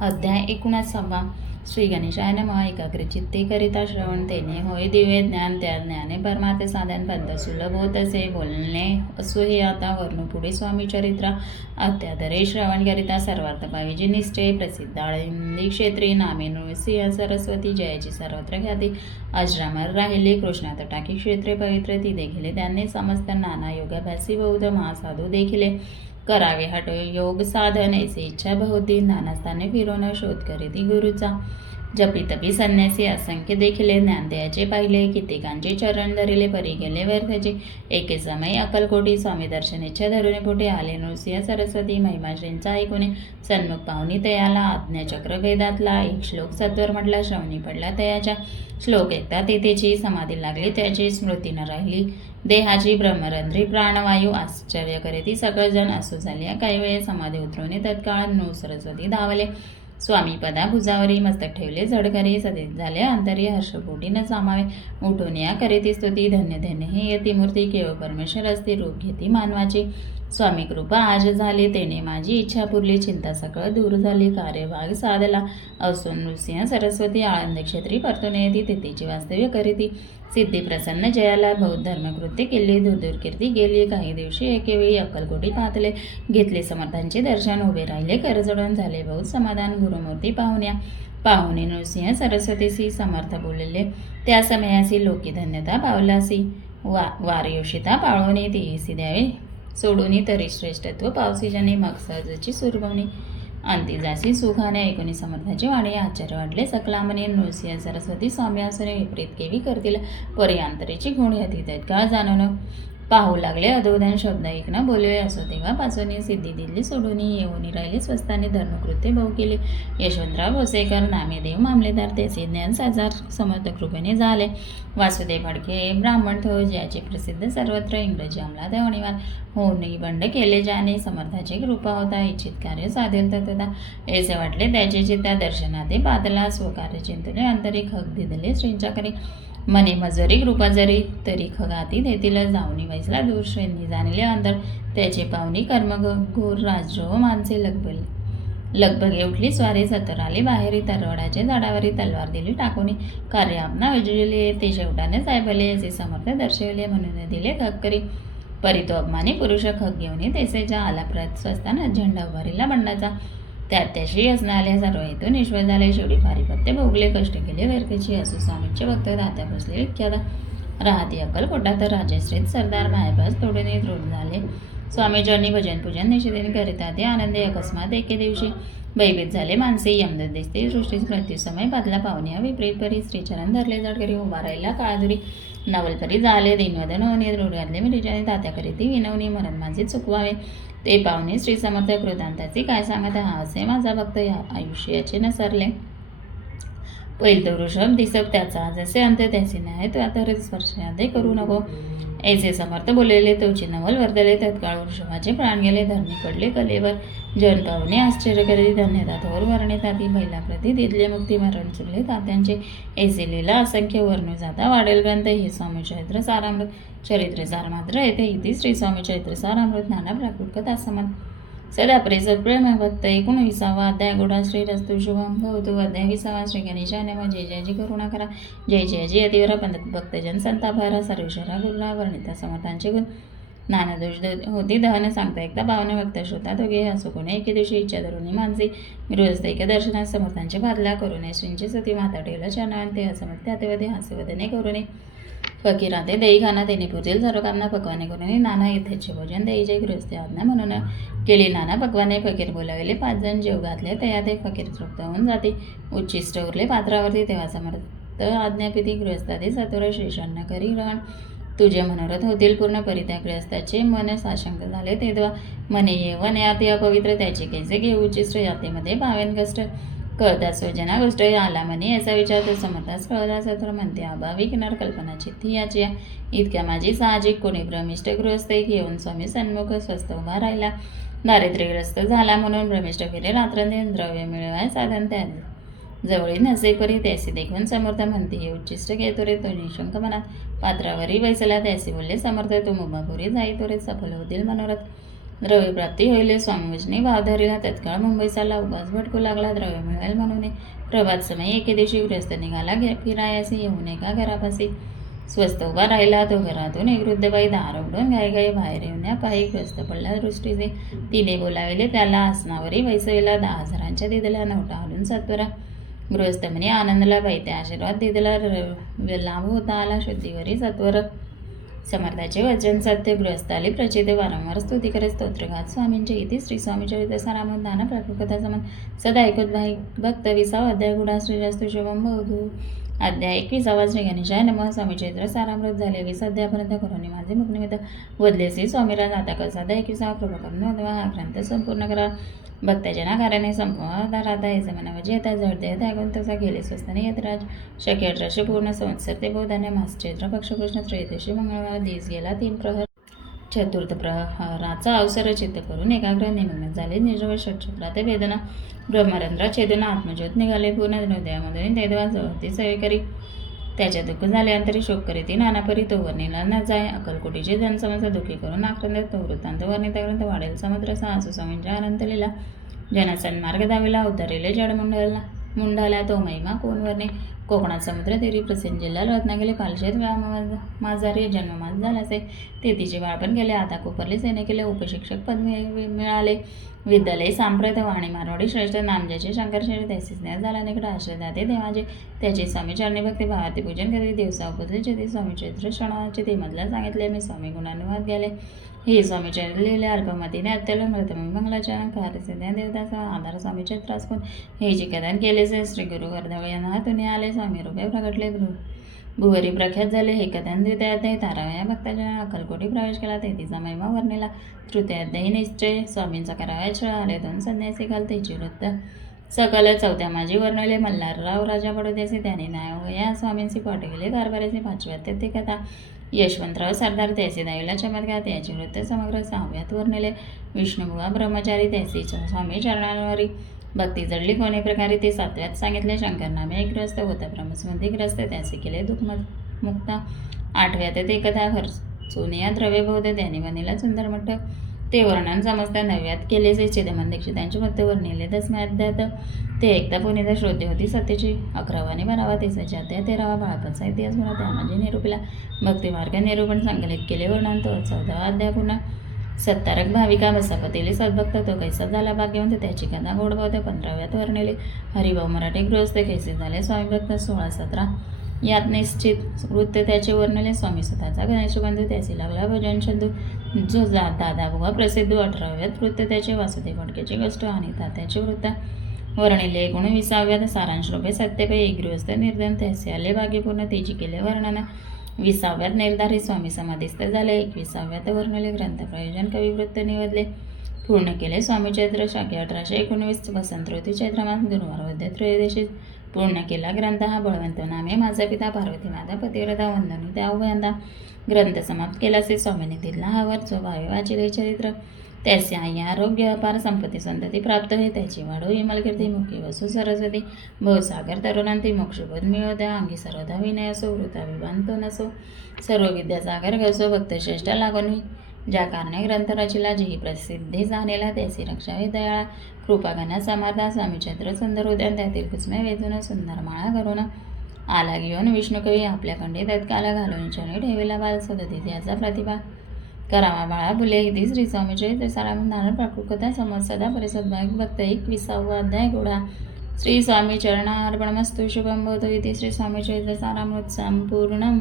अध्याय 19. श्री गणेशाय नमः. एकाग्रचित्ते करिता श्रवण तेने होय दिव्य ज्ञान, त्या ज्ञाने परमार्थ साधन पंथ सुलभ होत असे बोलणे असो. हे आता वर्णू पुढे स्वामी चरित्र. अत्यादरे श्रवण करिता सर्वार्थ पाहिजे निष्ठे. प्रसिद्ध आळंदी क्षेत्री नामे नृसिंह सरस्वती जयाची सर्वत्र ख्याती. अजरामर राहिले कृष्णा तटाकी क्षेत्रे पवित्र ती देखिले. त्यांनी समस्त नाना योगाभ्यासी बौद्ध महासाधू देखिले. करावे हट योग साधन ऐसे इच्छा बहुती. नाना स्थाने फिरून शोध करीती गुरुचा. जपी तपी संन्यासी असंख्य देखिले. ज्ञानदेयाचे पाहिले कित्येकांचे चरण धरिले. परी गेले व्यर्थाचे. एके समय अक्कलकोटी स्वामी दर्शन इच्छा धरून पोटे आले. नृसिंह सरस्वती महिमा श्रींचा ऐकून सन्मुख पाहुनी तयाला. आज्ञाचक्र वेदातला एक श्लोक सत्वर म्हटला. श्रवणी पडला तयाच्या. श्लोक ऐकता तेथेची समाधी लागली. त्याची स्मृती न राहिली. देहाची ब्रह्मरंध्री प्राणवायू आश्चर्य करीती सकळजण असो झाले. काही वेळ समाधी उतरवणे तत्काळ नृ सरस्वती धावले. स्वामी पदा भुजावरी मस्तक ठेवले. झडकरी सदित झाले. अंतरी हर्षपोटी न सामावे. उठून या करीती स्तुती. धन्य धन्य हे यतिमूर्ती. केवळ परमेश्वर असते रूप घेती मानवाची. स्वामी कृपा आज झाली. तेने माझी इच्छा पुरली. चिंता सकळ दूर झाली. कार्यभाग साधला. असून नृसिंह सरस्वती आळंद क्षेत्री परतून येती. तिथेची वास्तव्य करीती. सिद्धी प्रसन्न जयाला. बौद्ध धर्मकृत्य केली. दूर कीर्ती गेली. काही दिवशी एकेवेळी अक्कलकोटी पाहतले. घेतले समर्थांचे दर्शन. उभे राहिले करजडून. झाले बहुत समाधान. गुरुमूर्ती पाहुणे नृसिंह सरस्वतीसी समर्थ बोलले. त्या समयासी लोकी धन्यता पावलासी. वारयोषिता पाळवणे तेसी द्यावे सोडून तरी श्रेष्ठत्व पावसी जने. मग सहजची सुरभवणी अंतिजासी सुखाने. ऐकून समर्थाची वाणी आश्चर्य वाटले सकला म्हणे. नृसिंह सरस्वती स्वामी असणे विपरीत केवी करतील. पर्यांतरीची गुण यती तत्काळ जाणून पाहू लागले. अधोधन शब्द ऐकणं बोलवे असो. तेव्हापासून सिद्धी दिल्ली सोडून येऊन राहिले. स्वस्ताने धर्मकृत्य भाऊ केले. यशवंतराव भोसेकर नामे देव मामलेदार. त्याचे ज्ञान साजार समर्थ कृपेने झाले. वासुदेव फडके ब्राह्मण थो. ज्याचे प्रसिद्ध सर्वत्र. इंग्रजी अंमलात अनिवार्य होऊन बंड केले. ज्याने समर्थाची कृपा होता. इच्छित कार्य साधेल तथा ऐसे वाटले. त्याचे चित्ता दर्शनाते पातला. स्वकार्य चिंतने अंतरी खग दिदले श्रींच्या करी. मने मजरी कृपा जरी तरी खगाती देतील. जाऊनी वैसला दूर श्रेणी जाणले अंतर. त्याचे पाहुणी कर्म घोर राजद्रोह माणसे लगबगे उठली. स्वारी सतर आली बाहेरी. तरवडाचे झाडावरी तलवार दिली टाकून. कार्य आपणा विजळले. ते शेवटाने साहेबले. असे समर्थ दर्शवले म्हणून दिले खग करी. परी तो अपमानी पुरुष खग घेऊन तेसेच्या आला प्रत स्वस्ताना झेंडा उभारीला बंडाचा. त्याशी असणाऱ्या सर्व हेतून ईश्वर झाले. शेवटी पारिपत्य भोगले. कष्ट केले व्यर्थेची. असो स्वामीचे भक्त दात्या बसले इतक्यादा. राहती अक्कलकोटात राजश्रीत सरदार मायबाज तोडून दृढ झाले. स्वामीजींनी भजन पूजन निषेधन करिता ते आनंदे. अकस्मात एके दिवशी भयभीत झाले माणसे. यमदूत दिसते सृष्टी मृत्यू समय पातला. पाहुण्या विपरीत परी. श्रीचरण धरले. जडकरी उभा राहिला. काळजुरी नवलपरी झाले. दिनवदन होणे दृढ घातले. मिरीजाने तात्या करीती विनवणी. मरण माझे चुकवावे. ते पाहुणे श्री समर्थ कृतांताचे काय सांगत. हा असे माझा भक्त आयुष्याचे न सरले. पहिल वृषभ दिसक त्याचा. जसे अंत त्याचे न्याय. तो आता स्पर्शादे करू नको. ऐसे समर्थ बोललेले. तोची नवल वर्धले. तत्काळ वृषभाचे प्राण गेले. धरणी पडले कलेवर. जन पाहुणे आश्चर्य करी. धन्यता थोर वर्णे ताती. बैलाप्रती दिदले मुक्ती. मरण चुकले तात्यांचे. ऐसे लीला असंख्य वर्णू जाता वाढेल ग्रंथ. हे स्वामी चरित्र सारामृत. चरित्र सार मात्र येथे इति श्री स्वामी चरित्र सारामृत. नाना प्राकृत कथा समन सदा प्रेसद प्रेम भक्त. 19वा अध्याय. गोडा श्री रस्तु शुभम भवतु. अध्याय 20वा. श्री गणेशाय नमः. जय जयजी करुणा करा. जय जयजी अतिवरा भक्तजन संतापहारा. सर्वेश्वरा गुरुला वर्णिता समर्थांचे गुण. नाना दोष होती दहन सांगता. एकदा पावन भक्त श्रोतात वगे. असो कोणी एके दिवशी इच्छा धरून मानसी. गृहस्थ एका दर्शनात समर्थांचे बादला करुणे. श्रींची सती माता ठेवला चरणावर. ते असमर्थ हातेवते हास्यवदने करुणे. फकीराते देई खाना. तेने पुरतील सर्व कामना पकवाने करून. नाना इथेचे भोजन देईचे. गृहस्थी आज्ञा म्हणून केली नाना पकवाने. फकीर बोलावले. 5 जण जेव घातले. तया ते फकीर तृप्त होऊन जाते. उच्चिष्ट उरले पात्रावरती. तेव्हा समर्थ आज्ञापिती. गृहस्थाते सत्वर श्रीषांना करी ग्रहण. तुझे मनोरथ होतील पूर्ण. परित्या गृहस्थाचे मन साशंक झाले. तेव्हा मने ये वने आते अपवित्र. त्याचे कैसे घेऊ. उच्चिष्ट जातेमध्ये पावेन कष्ट. कळता सोजना गोष्ट आला म्हणे. याचा विचार तो समर्थास कळला. सत्र म्हणते अभावी किनार कल्पना चित्ती याची. इतक्या माझी साहजिक. कोणी भ्रमिष्ठ गृहस्थ घेऊन स्वामी सन्मुख स्वस्थ उभा राहिला. दारिद्र्यग्रस्त झाला म्हणून भ्रमिष्ठ फिरे. रात्रंदिन द्रव्य मिळवाय साधन त्या जवळी नसे परी. त्यासी देखून समर्थ म्हणते हे उच्चिष्ट घेतो रे. तो निशंक मनात पात्रावरी बैसला. त्यासी बोलले समर्थ तू मुंबापुरी जाई तो रे. सफल होतील मनोरथ. द्रव्यप्राप्ती होईल. स्वामी वचने भाव धरिला. तत्काळ मुंबई चालला. उगाच भटकू लागला. द्रव्य मिळेल म्हणून. प्रभात समय एके दिवशी गृहस्थ निघाला फिरायासी. येऊन एका घरापाशी स्वस्त उभा राहिला. तो घरातून एक वृद्ध बाई दार उघडून घाईघाई बाहेर येण्यापायी ग्रस्त पडला दृष्टीचे. तिने बोलाविले. त्याला आसनावरी बैसविला. 10,000च्या दिदला नोटा घालून सत्वरा. गृहस्थ म्हणे आनंदला बाई. त्या आशीर्वाद दिदला लाभ होता आला. शुद्धीवरी सत्वर. समर्थाचे वचन सत्य. गृहस्थाली प्रचित. वारंवार स्तुती करत स्तोत्रघात स्वामींचे. इति श्री स्वामी चरित्र सारामृत प्रकृकथा समन सदा ऐकत भाई भक्त 20 अध्याय. गुढा श्रीजास्तु शुभम भवतु. अध्याय 21. श्री गणेशाय नमः. स्वामी चरित्र सारामृत झाले. 20 अध्यायापर्यंत करून माझे मुखनिमित्त वदलेसे स्वामीराज. आता कसा 21 कृपा करून नोंदवा. हा ग्रंथ संपूर्ण करा. भक्ताच्या नाकाराने संपूर्ण राधा हे जमानावरची येता जडदेत ऐकून तसा गेले स्वस्ताने यतराज. शक्य 1800 पूर्ण संवत्सर ते बहुधान्य मास चैत्र पक्ष कृष्ण त्रयोदशी मंगळवार. दिवस गेला 3 प्रहर. चतुर्थ प्रहराचा अवसर चित्त करून एकाग्र निमग्न झाले. निर्जव षटचक्रा ते वेदना ब्रह्मरंध्र छेदून आत्मज्योत निघाले. पूर्ण हृदयामधून ते देवा जवळती सेवेकरी. त्याचे दुःख झाले. अंतरी शोक करीती नानापरी. तो वर्णिला न जाय. अक्कलकोटीचे जनसमस्या दुःखी करून आक्रंदित. तो वृत्तांत वर्णिता ग्रंथ वाढेल समुद्र साहसू स्वामींच्या अनंत लीला. जनसन्मार्ग दाविला. उतरलेले जड मुंडाला. तो महिमा कोण वर्णे. कोकणात समुद्र तेरी प्रसेन जिल्हा रत्नागिरी. पालशेत माझारी जन्ममास झालासे. तेथीचे बाळपण केले. आता कोपरले सेने केले. उपशिक्षक पद मिळाले. विद्यालय सांप्रत. वाणी मारवाडी श्रेष्ठ. नामजाचे शंकर शरीर. त्याचे स्नेह झाला निकट. आश्रय दाते देवाचे. त्याचे स्वामी चरणी भक्ती भावाती पूजन करी. दिवसा उपदेश ते स्वामी चरित्र श्रवणाचे. ते मधल्या सांगितले मी. स्वामी गुणानुवाद गेले. हे स्वामी चरित्र लिहिले. अल्पमतीने अत्यल्प मृतमी मंगलाच्या कार्यसिद्ध्या देवताचा आधार स्वामी चरित्रास कोण. हे जे कथन केलेचे श्री गुरु वर्धव यांना हातून आले. स्वामी रूपे प्रगटले. भुवरी प्रख्यात झाले. हे कथन द्वितीयाध्यायी ताराव्या भक्ताच्या अक्कलकोटी प्रवेश केला. तेथीचा महिमा वर्णिला. तृतीयाध्यायी निश्चय. स्वामींचा कराव्या छळ आले. 2 संन्यासी घालतेची वृत्त सकल. चौथ्या माझी वर्णले. मल्हारराव राजा बडोद्याचे. त्याने न्याय या स्वामींशी पाठविले. कारभाराचे. 5व्यात ते कथा. यशवंतराव सरदार. त्याचे दाविला चमत्कार. त्याचे वृत्त समग्र. 6व्यात वर्णले. विष्णुबुवा ब्रह्मचारी. त्याचे स्वामी चरणांवरी भक्ती जडली कोणी प्रकारे. ते 7व्यात सांगितले. शंकरनामे ग्रस्त होता. ब्रह्मस्मृती ग्रस्त. त्याचे केले दुःखमुक्त. 8व्यात ते कथा खर्चून या द्रव्यबोध. त्याने बनिला सुंदर मठ. ते वर्णन समजता. 9व्यात केले. चिदमन दीक्षितांचे मत वर्णिले. 10व्यात ते एकता पुनिता श्रोते होती सत्यची. 11वाने 12वा. 30चे अध्याय. 13वा बाळापणचा इतिहास म्हणा. त्यामध्ये निरूपिला. भक्तिमार्ग निरूपण संकलित केले. वर्णन. तो 14वा अध्याय. पुन्हा सत्तारक भाविका. बसापतीले सद्भक्त. तो कैसा झाला भाग्यवंत. त्याची कथा गोड भावत. 15व्यात वर्णिले. हरिभाऊ मराठे गृहस्थ. कैसे झाले स्वामी भक्त. 16-17 यात निश्चित वृत्त त्याचे वर्णले. स्वामी स्वतःचा गणेशबंधू. त्याचे लागला भजन शंधू. जो दादाबुवा प्रसिद्ध. 18व्यात वृत्त त्याचे. वासुदेव फडकेचे कष्ट आणि तात्याचे वृत्त वर्णिले. 19व्यात सारांश रूपे सत्यपै. गृहस्थ निर्धन. त्याचे आले भाग्यपूर्ण. तेजी केले वर्णन. 20व्यात निर्धारित. स्वामी समाधीस्थ झाले. 21व्यात वर्णले. ग्रंथ प्रयोजन. कविवृत्त निवडले. पूर्ण केले. स्वामी चैत्र. शाखे 1819. वसंत ऋतू चैत्रमास. गुरुवार वद्य त्रयोदशी. पूर्ण केला ग्रंथ हा. बळवंत नामे माझा पिता. पार्वती माता पतिव्रता. वंदनी त्या उभयंता. ग्रंथ समाप्त केला. से स्वामीने दिला हा वर. जो भावे वाचिले चरित्र. त्याचे आई आरोग्य अपार. संपत्ती संतती प्राप्त होई. त्याची वाढो विमल कीर्ती. मुखी वसू सरस्वती. बहुसागर तरुणांती. मोक्षपद मिळवत्या. अंगी सर्वदा विनय असो. वृताभिमान तो नसो. सर्व विद्या सागर घसो. भक्त श्रेष्ठ लागून. ज्या कारणे ग्रंथ रचिला. जेही प्रसिद्धी झालेला. त्याची रक्षावे दयाळा. कृपाघना समर्था. स्वामी चैत्र सुंदर उद्यान. त्यातील कुसमे वेचून सुंदर माळा करून आला घेऊन विष्णुकवी. आपल्या खंडी तत्काला घालून क्षणी ठेविला बाल सदतीत याचा प्रतिभा करावा बाळा फुले. इति श्री स्वामी चरित्र सारामृत प्रकृकथा समज सदा परिसद भाग भक्त. 21वा अध्याय. गुढा. श्री स्वामी चरणार्पणमस्तु. शुभम भवतु. इति श्री स्वामी चरित्र सारामृत संपूर्णम्.